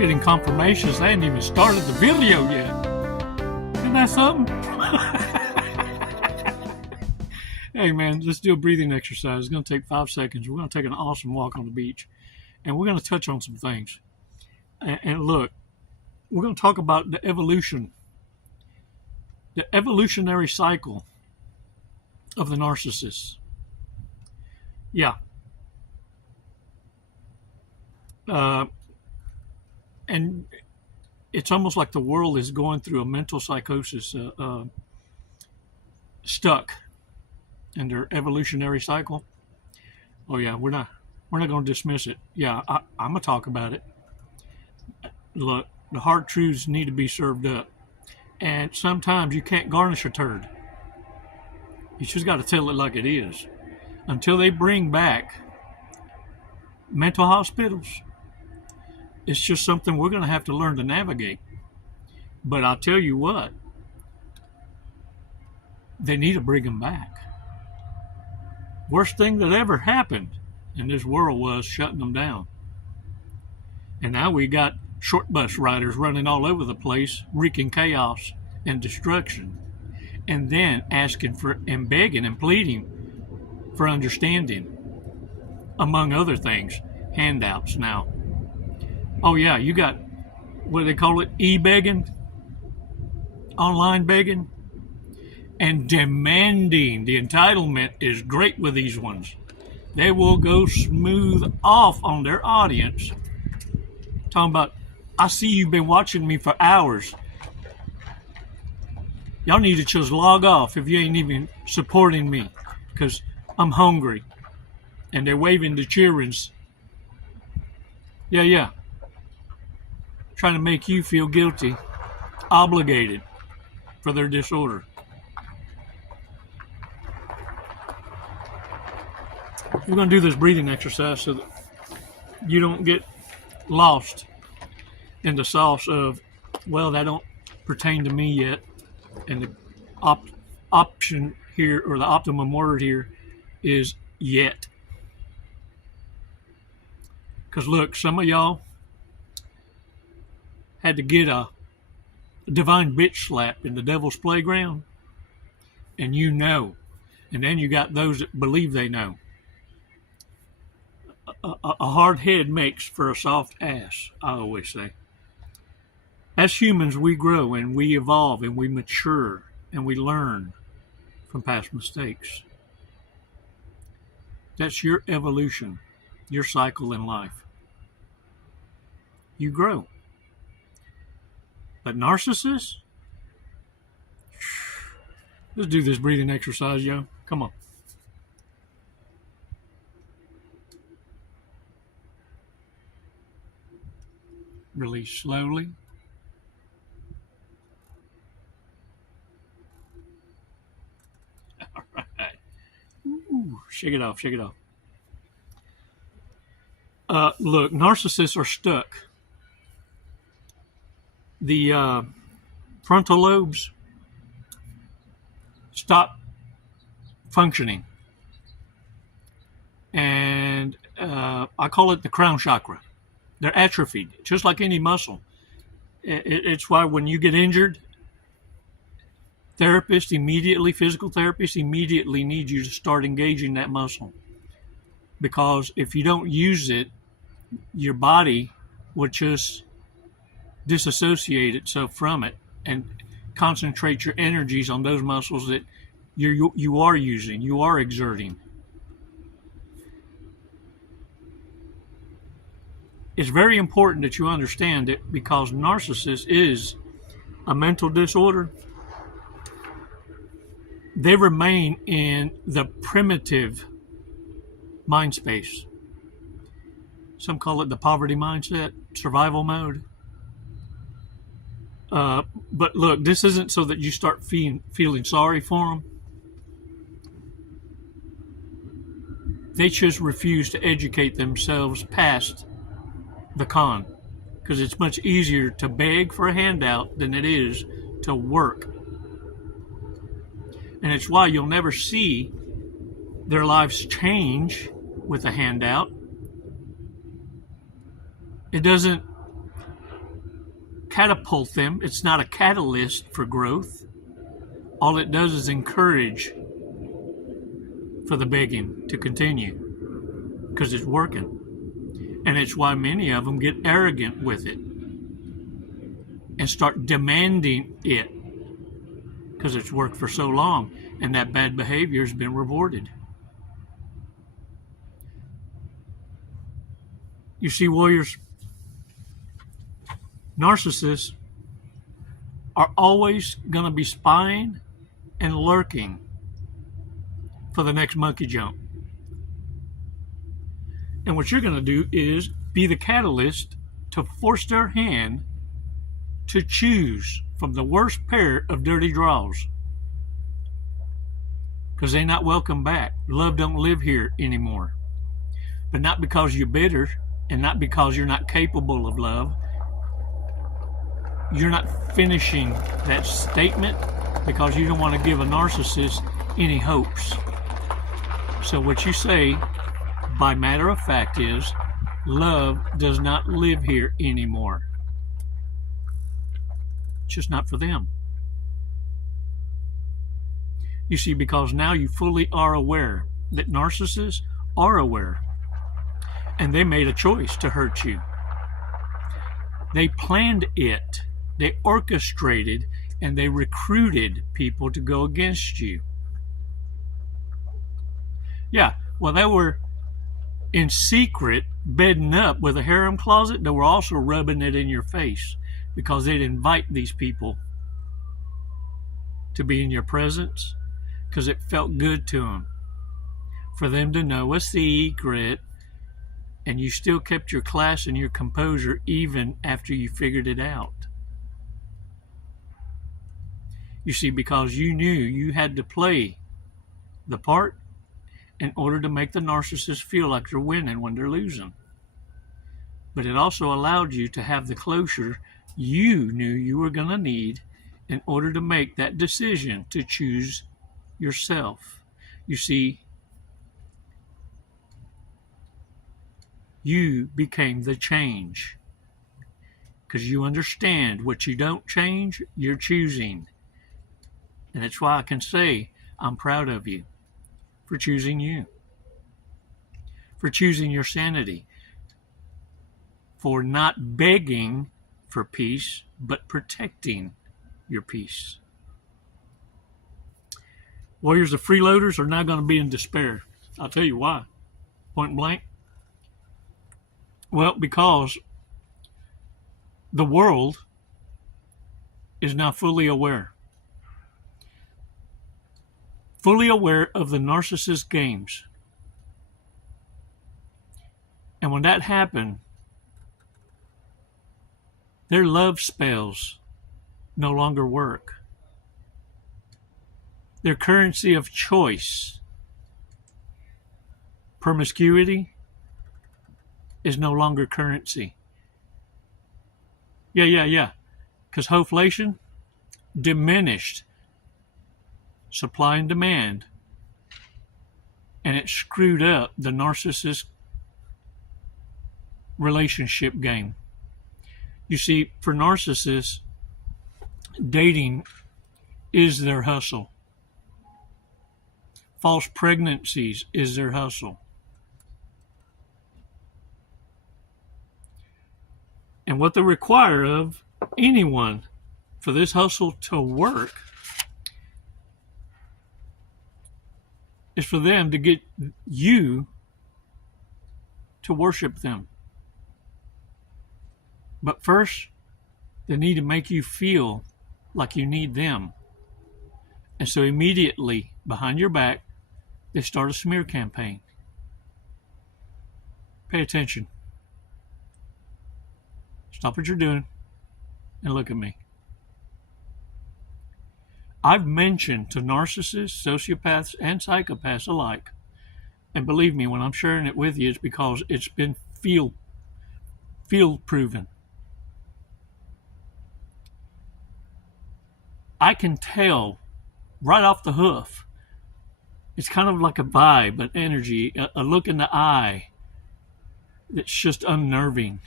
getting confirmations. They hadn't even started the video yet. Isn't that something? Hey man, let's do a breathing exercise. It's going to take 5 seconds. We're going to take an awesome walk on the beach. And we're going to touch on some things. And look, we're going to talk about the evolutionary cycle of the narcissist. Yeah. And it's almost like the world is going through a mental psychosis, stuck in their evolutionary cycle. Oh yeah, we're not going to dismiss it. Yeah, I'm going to talk about it. Look, the hard truths need to be served up. And sometimes you can't garnish a turd. You just got to tell it like it is. Until they bring back mental hospitals, it's just something we're going to have to learn to navigate. But I'll tell you what, they need to bring them back. Worst thing that ever happened in this world was shutting them down. And now we got short bus riders running all over the place, wreaking chaos and destruction, and then asking for and begging and pleading for understanding, among other things, handouts now. Oh yeah, you got, what do they call it, e-begging, online begging, and demanding. The entitlement is great with these ones. They will go smooth off on their audience. Talking about, I see you've been watching me for hours. Y'all need to just log off if you ain't even supporting me, because I'm hungry. And they're waving the cheerings. Yeah. Trying to make you feel guilty, obligated for their disorder. We're going to do this breathing exercise so that you don't get lost in the sauce of, well, that don't pertain to me yet. And the option here, or the optimum word here, is yet. Because look, some of y'all had to get a divine bitch slap in the devil's playground, and you know. And then you got those that believe they know. A hard head makes for a soft ass, I always say. As humans, we grow and we evolve and we mature and we learn from past mistakes. That's your evolution, your cycle in life. You grow. But narcissists? Let's do this breathing exercise, yo. Come on. Release slowly. All right. Ooh, shake it off, shake it off. Look, narcissists are stuck. The frontal lobes stop functioning. And I call it the crown chakra. They're atrophied, just like any muscle. It's why when you get injured, physical therapists immediately need you to start engaging that muscle. Because if you don't use it, your body will just disassociate itself from it and concentrate your energies on those muscles that you are using, you are exerting. It's very important that you understand it, because narcissist is a mental disorder. They remain in the primitive mind space. Some call it the poverty mindset, survival mode. But look, this isn't so that you start feeling sorry for them. They just refuse to educate themselves past the con, because it's much easier to beg for a handout than it is to work. And it's why you'll never see their lives change with a handout. It doesn't catapult them. It's not a catalyst for growth. All it does is encourage for the begging to continue because it's working. And it's why many of them get arrogant with it and start demanding it because it's worked for so long and that bad behavior has been rewarded. You see, warriors, narcissists are always going to be spying and lurking for the next monkey jump. And what you're going to do is be the catalyst to force their hand to choose from the worst pair of dirty draws. Because they're not welcome back. Love don't live here anymore. But not because you're bitter and not because you're not capable of love. You're not finishing that statement because you don't want to give a narcissist any hopes. So what you say, by matter of fact, is love does not live here anymore. It's just not for them. You see, because now you fully are aware that narcissists are aware, and they made a choice to hurt you. They planned it, they orchestrated, and they recruited people to go against you. Yeah, well, they were in secret bedding up with a harem closet. They were also rubbing it in your face because they'd invite these people to be in your presence because it felt good to them for them to know a secret, and you still kept your class and your composure even after you figured it out. You see, because you knew you had to play the part in order to make the narcissist feel like they're winning when they're losing. But it also allowed you to have the closure you knew you were going to need in order to make that decision to choose yourself. You see, you became the change because you understand what you don't change, you're choosing. And that's why I can say I'm proud of you for choosing you, for choosing your sanity, for not begging for peace, but protecting your peace. Warriors, the freeloaders are now going to be in despair. I'll tell you why. Point blank. Well, because the world is now fully aware of the narcissist games. And when that happened, their love spells no longer work. Their currency of choice, promiscuity, is no longer currency. Yeah. Because hoflation diminished supply and demand, and it screwed up the narcissist relationship game. You see, for narcissists, dating is their hustle. False pregnancies is their hustle. And what they require of anyone for this hustle to work is for them to get you to worship them. But first, they need to make you feel like you need them. And so immediately, behind your back, they start a smear campaign. Pay attention. Stop what you're doing and look at me. I've mentioned to narcissists, sociopaths, and psychopaths alike, and believe me, when I'm sharing it with you, it's because it's been field proven. I can tell right off the hoof. It's kind of like a vibe, an energy, a look in the eye that's just unnerving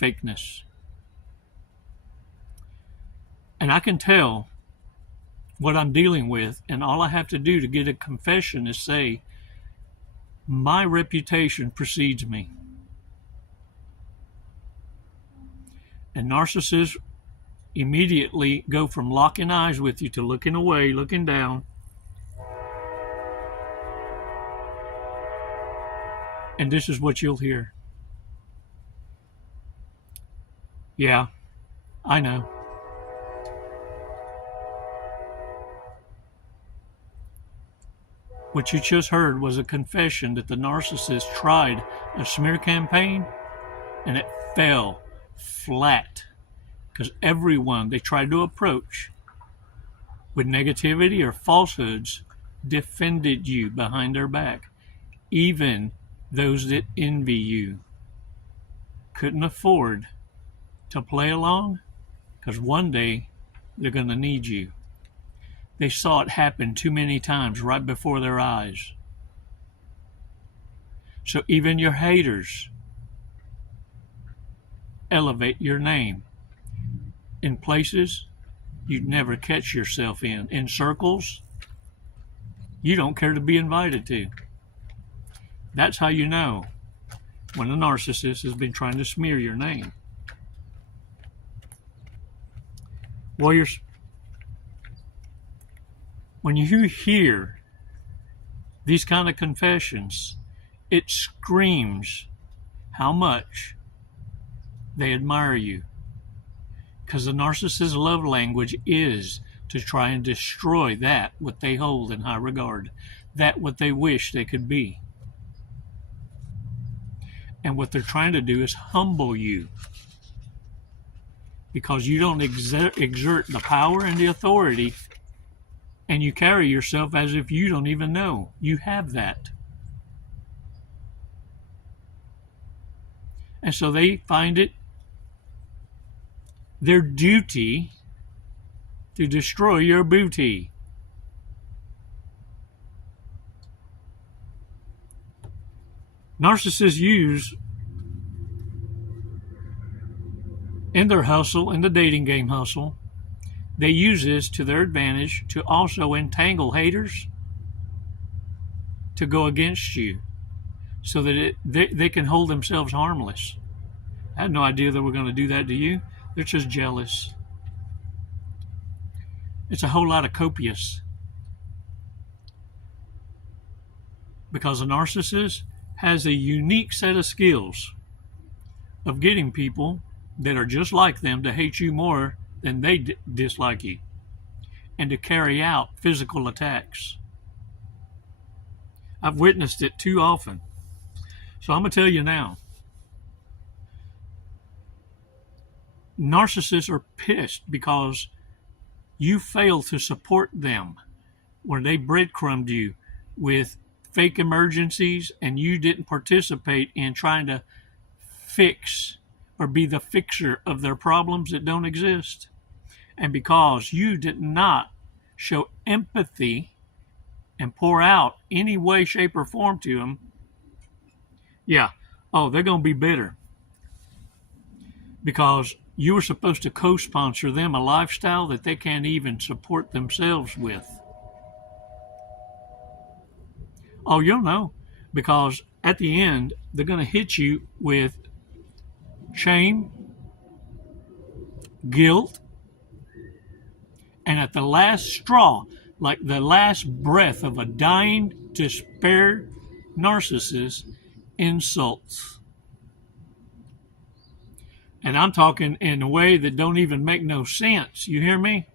fakeness. And I can tell what I'm dealing with, and all I have to do to get a confession is say, my reputation precedes me. And narcissists immediately go from locking eyes with you to looking away, looking down. And this is what you'll hear. Yeah, I know. What you just heard was a confession that the narcissist tried a smear campaign and it fell flat because everyone they tried to approach with negativity or falsehoods defended you behind their back. Even those that envy you couldn't afford to play along because one day they're going to need you. They saw it happen too many times right before their eyes. So even your haters elevate your name in places you'd never catch yourself in circles you don't care to be invited to. That's how you know when a narcissist has been trying to smear your name. Warriors, when you hear these kind of confessions, it screams how much they admire you. Because the narcissist's love language is to try and destroy that what they hold in high regard, that what they wish they could be. And what they're trying to do is humble you. Because you don't exert the power and the authority, and you carry yourself as if you don't even know you have that. And so they find it their duty to destroy your booty. Narcissists use in their hustle, in the dating game hustle, they use this to their advantage to also entangle haters to go against you so that they can hold themselves harmless. I had no idea they were going to do that to you. They're just jealous. It's a whole lot of copious. Because a narcissist has a unique set of skills of getting people that are just like them to hate you more than they dislike you, and to carry out physical attacks. I've witnessed it too often. So I'm going to tell you now, narcissists are pissed because you failed to support them when they breadcrumbed you with fake emergencies and you didn't participate in trying to fix or be the fixer of their problems that don't exist. And because you did not show empathy and pour out any way, shape, or form to them, they're going to be bitter. Because you were supposed to co-sponsor them a lifestyle that they can't even support themselves with. Oh, you'll know. Because at the end, they're going to hit you with shame, guilt, and at the last straw, like the last breath of a dying, despaired narcissist, insults. And I'm talking in a way that don't even make no sense. You hear me?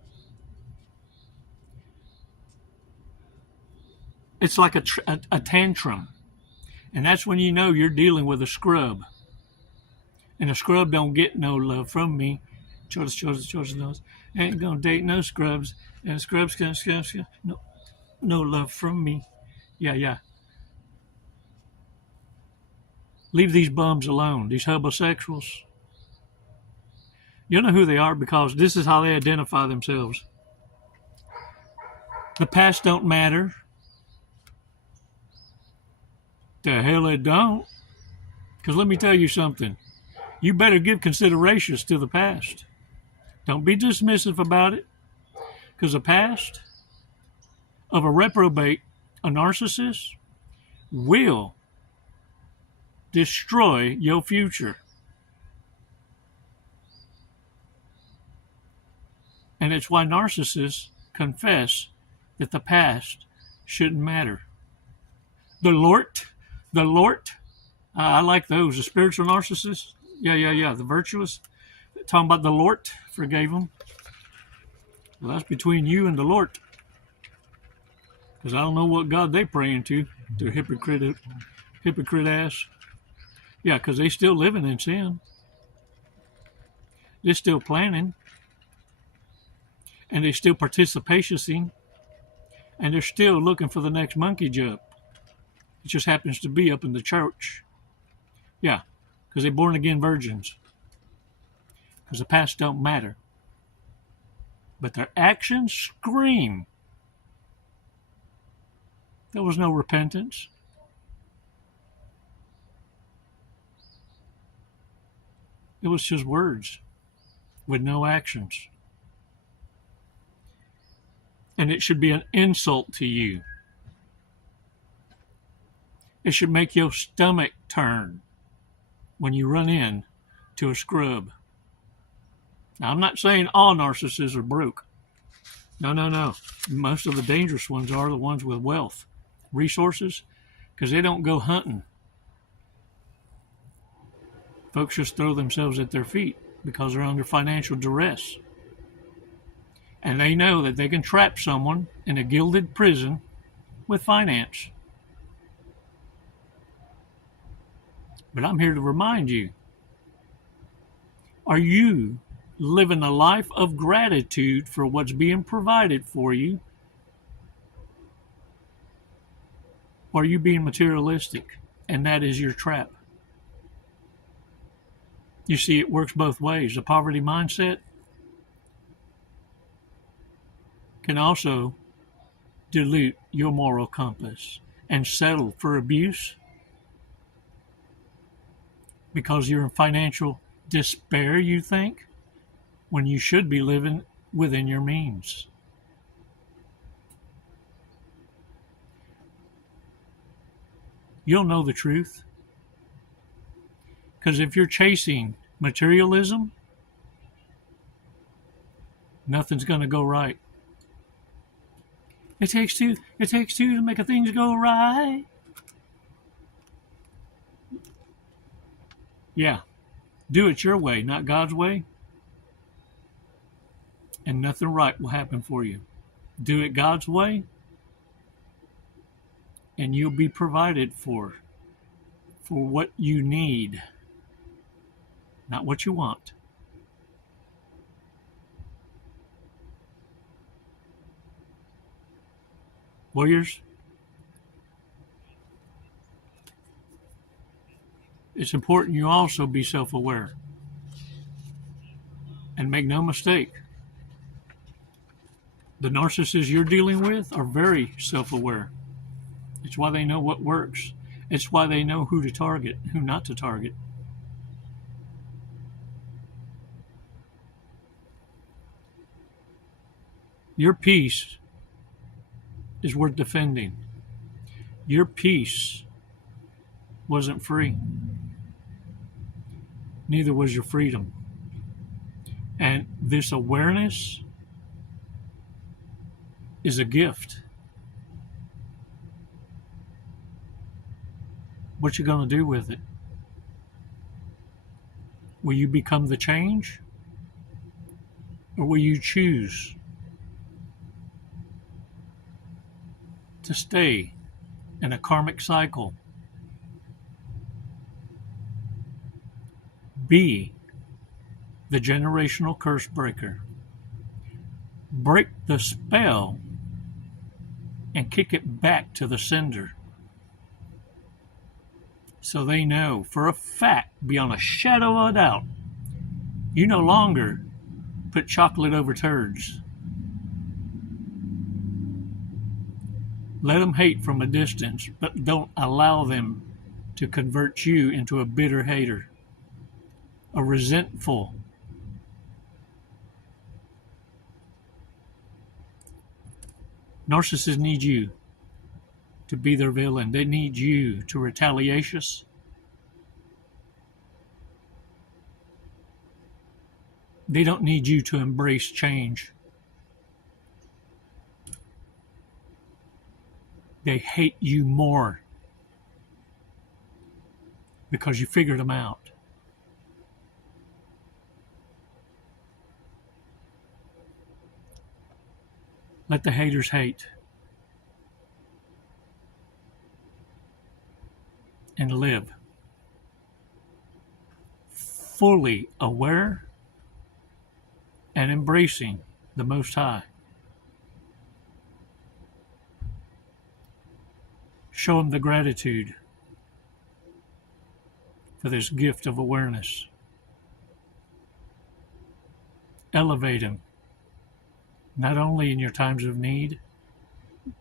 It's like a tantrum. And that's when you know you're dealing with a scrub. And a scrub don't get no love from me. Choice knows. Ain't gonna date no scrubs. And scrubs no love from me. Yeah. Leave these bums alone, these homosexuals. You know who they are because this is how they identify themselves. The past don't matter. The hell it don't. Because let me tell you something. You better give considerations to the past. Don't be dismissive about it, because the past of a reprobate, a narcissist, will destroy your future. And it's why narcissists confess that the past shouldn't matter. The Lord, I like those. The spiritual narcissists, yeah. The virtuous, talking about the Lord forgave them. Well, that's between you and the Lord. Because I don't know what God they praying to, their hypocrite ass. Yeah, because they still living in sin. They're still planning. And they're still participating. And they're still looking for the next monkey jump. It just happens to be up in the church. Yeah, because they're born again virgins. Because the past don't matter. But their actions scream. There was no repentance. It was just words with no actions. And it should be an insult to you. It should make your stomach turn when you run in to a scrub. Now, I'm not saying all narcissists are broke. No. Most of the dangerous ones are the ones with wealth, resources, because they don't go hunting. Folks just throw themselves at their feet because they're under financial duress. And they know that they can trap someone in a gilded prison with finance. But I'm here to remind you, are you living a life of gratitude for what's being provided for you? Or are you being materialistic, and that is your trap? You see, it works both ways. The poverty mindset can also dilute your moral compass and settle for abuse because you're in financial despair, you think, when you should be living within your means. You'll know the truth. Because if you're chasing materialism, nothing's going to go right. It takes two to make things go right. Yeah. Do it your way, not God's way. And nothing right will happen for you. Do it God's way, and you'll be provided for what you need, not what you want. Warriors, it's important you also be self-aware. And make no mistake, the narcissists you're dealing with are very self-aware. It's why they know what works. It's why they know who to target, who not to target. Your peace is worth defending. Your peace wasn't free. Neither was your freedom. And this awareness is a gift. What you going to do with it? Will you become the change? Or will you choose to stay in a karmic cycle? Be the generational curse breaker. Break the spell and kick it back to the sender. So they know for a fact, beyond a shadow of a doubt, you no longer put chocolate over turds. Let them hate from a distance, but don't allow them to convert you into a bitter hater, a resentful Narcissists need you to be their villain. They need you to retaliatious. They don't need you to embrace change. They hate you more because you figured them out. Let the haters hate. And live fully aware and embracing the Most High. Show them the gratitude for this gift of awareness. Elevate them, not only in your times of need,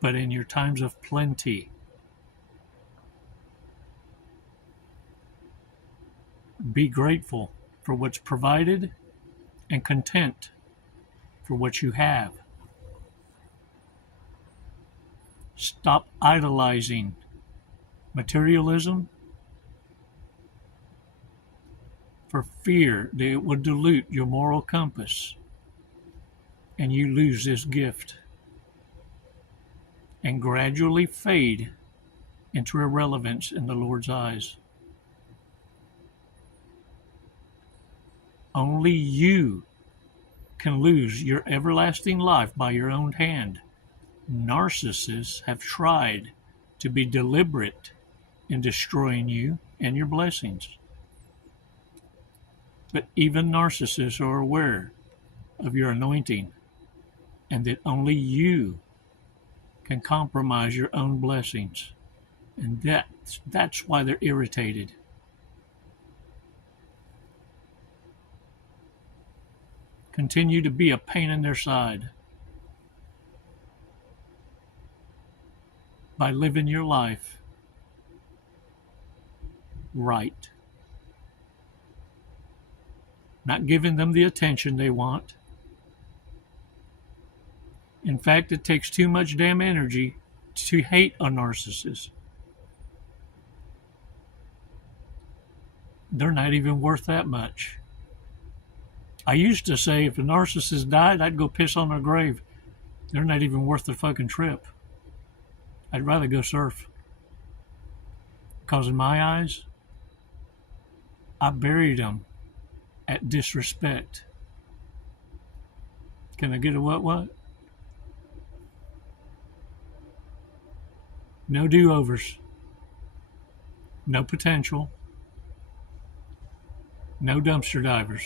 but in your times of plenty. Be grateful for what's provided and content for what you have. Stop idolizing materialism for fear that it would dilute your moral compass and you lose this gift and gradually fade into irrelevance in the Lord's eyes. Only you can lose your everlasting life by your own hand. Narcissists have tried to be deliberate in destroying you and your blessings. But even narcissists are aware of your anointing and that only you can compromise your own blessings. And that's why they're irritated. Continue to be a pain in their side by living your life right. Not giving them the attention they want. In fact, it takes too much damn energy to hate a narcissist. They're not even worth that much. I used to say if a narcissist died, I'd go piss on their grave. They're not even worth the fucking trip. I'd rather go surf. Because in my eyes, I buried them at disrespect. Can I get a what? No do-overs. No potential. No dumpster divers.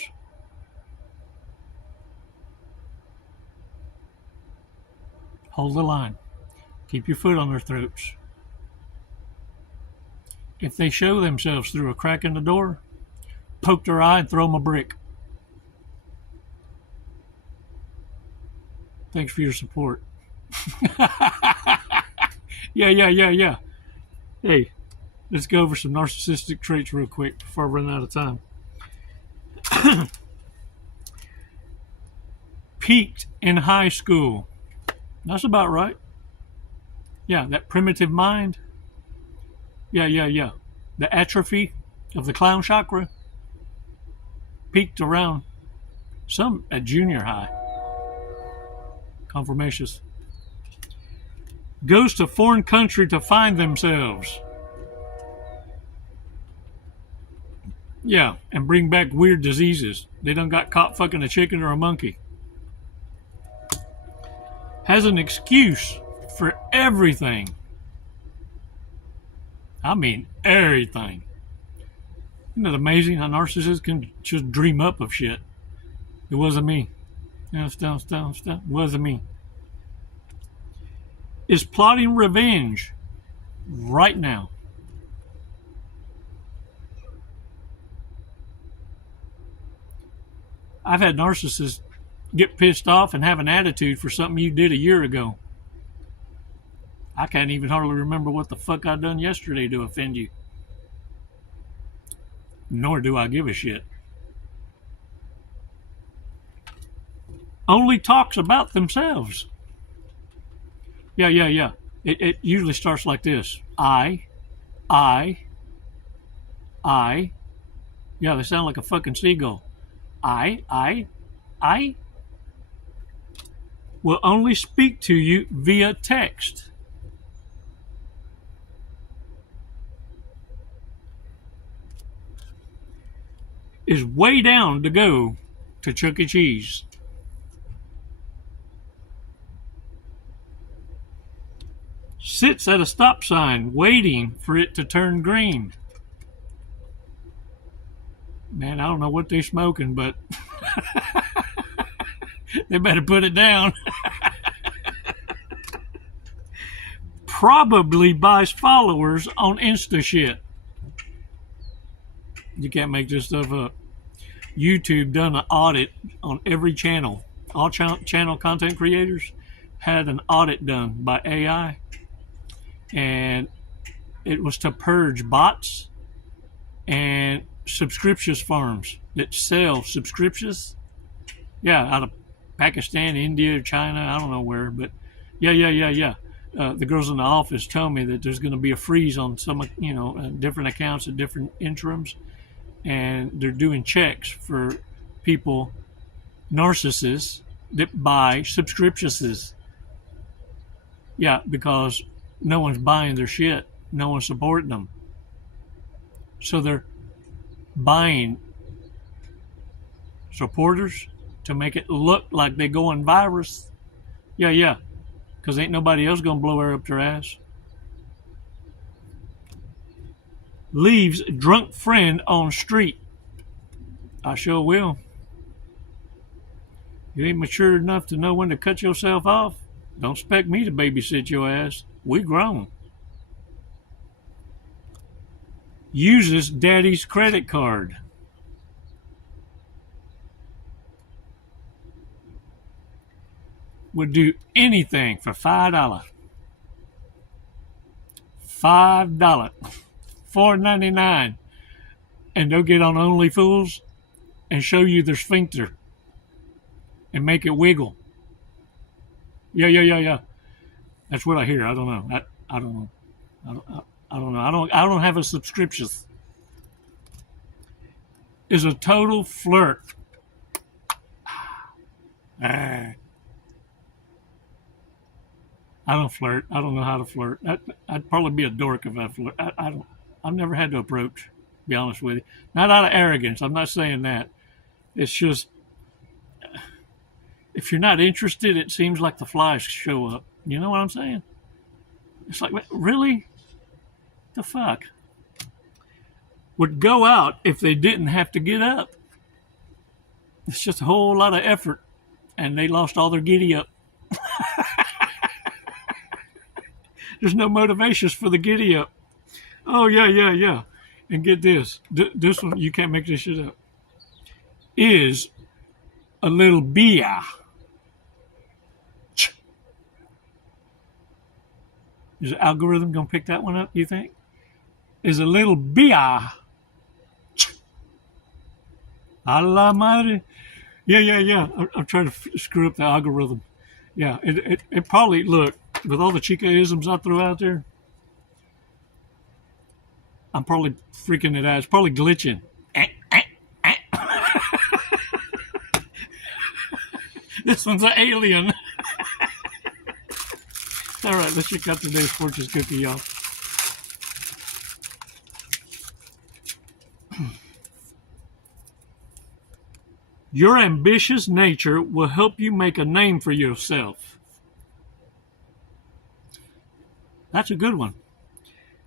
Hold the line. Keep your foot on their throats. If they show themselves through a crack in the door, poke their eye and throw them a brick. Thanks for your support. Yeah. Hey, let's go over some narcissistic traits real quick before I run out of time. Peaked in high school. That's about right. Yeah, that primitive mind. Yeah. The atrophy of the clown chakra peaked around some at junior high. Confirmations. Goes to foreign country to find themselves. Yeah, and bring back weird diseases. They done got caught fucking a chicken or a monkey. Has an excuse for everything. I mean everything. Isn't it amazing how narcissists can just dream up of shit? It wasn't me. It wasn't me. Is plotting revenge right now. I've had narcissists get pissed off and have an attitude for something you did a year ago. I can't even hardly remember what the fuck I done yesterday to offend you. Nor do I give a shit. Only talks about themselves. Yeah, yeah, yeah. It usually starts like this. I, I. Yeah, they sound like a fucking seagull. I will only speak to you via text. Is way down to go to Chuck E. Cheese. Sits at a stop sign waiting for it to turn green. Man, I don't know what they're smoking, but they better put it down. Probably buys followers on Insta shit. You can't make this stuff up. YouTube done an audit on every channel. All channel content creators had an audit done by AI, and it was to purge bots and subscriptions farms that sell subscriptions. Yeah, out of Pakistan, India, China, I don't know where, but yeah. The girls in the office tell me that there's going to be a freeze on some, different accounts at different interims, and they're doing checks for people, narcissists, that buy subscriptions. Yeah, because no one's buying their shit, no one's supporting them, so they're buying supporters to make it look like they're going virus. Yeah, because ain't nobody else gonna blow her up their ass. Leaves drunk friend on street. I sure will. You ain't mature enough to know when to cut yourself off? Don't expect me to babysit your ass. We grown. Uses daddy's credit card. Would do anything for $5. $5. $4.99. And they'll get on OnlyFools and show you their sphincter and make it wiggle. Yeah. That's what I hear. I don't know. I don't know. I don't know. I don't have a subscription. Is a total flirt. I don't flirt. I don't know how to flirt. I'd probably be a dork if I flirt. I've never had to approach, to be honest with you. Not out of arrogance. I'm not saying that. It's just, if you're not interested, it seems like the flies show up. You know what I'm saying? It's like, really? The fuck? Would go out if they didn't have to get up. It's just a whole lot of effort, and they lost all their giddy up. There's no motivations for the giddy up. Oh, yeah. And get this. This one, you can't make this shit up. Is a little beer. Is the algorithm going to pick that one up, you think? Is a little beer. A la madre. Yeah. I'm trying to screw up the algorithm. Yeah, it probably, look, with all the Chica-isms I threw out there, I'm probably freaking it out. It's probably glitching. This one's an alien. All right, let's check out today's fortune cookie, y'all. Your ambitious nature will help you make a name for yourself. That's a good one.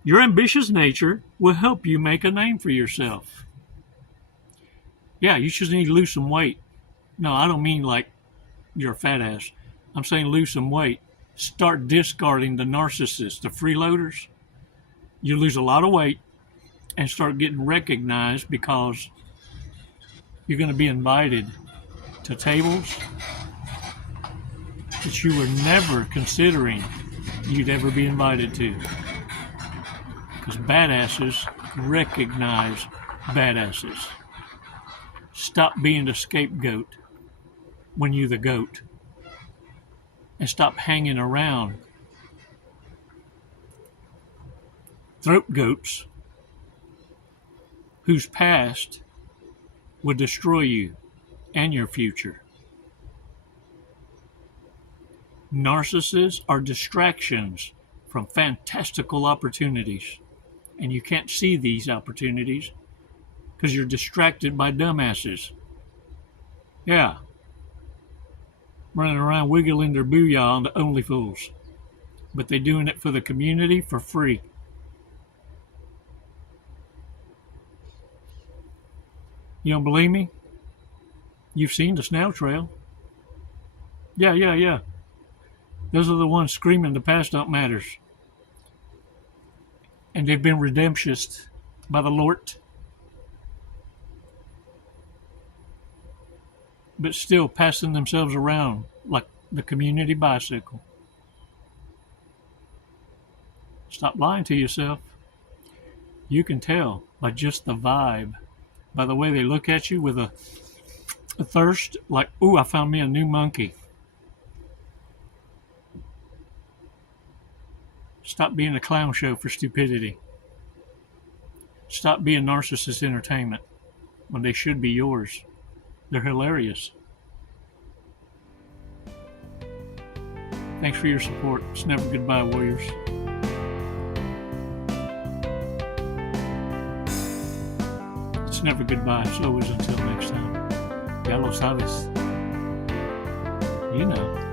Your ambitious nature will help you make a name for yourself. Yeah, you just need to lose some weight. No, I don't mean like you're a fat ass. I'm saying lose some weight. Start discarding the narcissists, the freeloaders. You lose a lot of weight and start getting recognized because you're going to be invited to tables that you were never considering you'd ever be invited to. Because badasses recognize badasses. Stop being the scapegoat when you're the goat. And stop hanging around throat goats whose past would destroy you and your future. Narcissists are distractions from fantastical opportunities, and you can't see these opportunities because you're distracted by dumbasses. Yeah, running around wiggling their booyah on the only fools, but they're doing it for the community for free. You don't believe me? You've seen the snail trail. Yeah. Those are the ones screaming the past don't matters. And they've been redemptioned by the Lord. But still passing themselves around like the community bicycle. Stop lying to yourself. You can tell by just the vibe, by the way they look at you with a thirst, like, ooh, I found me a new monkey. Stop being a clown show for stupidity. Stop being narcissist entertainment when they should be yours. They're hilarious. Thanks for your support. It's never goodbye, warriors. It's never goodbye. It's always until next time. Ya lo sabes. You know.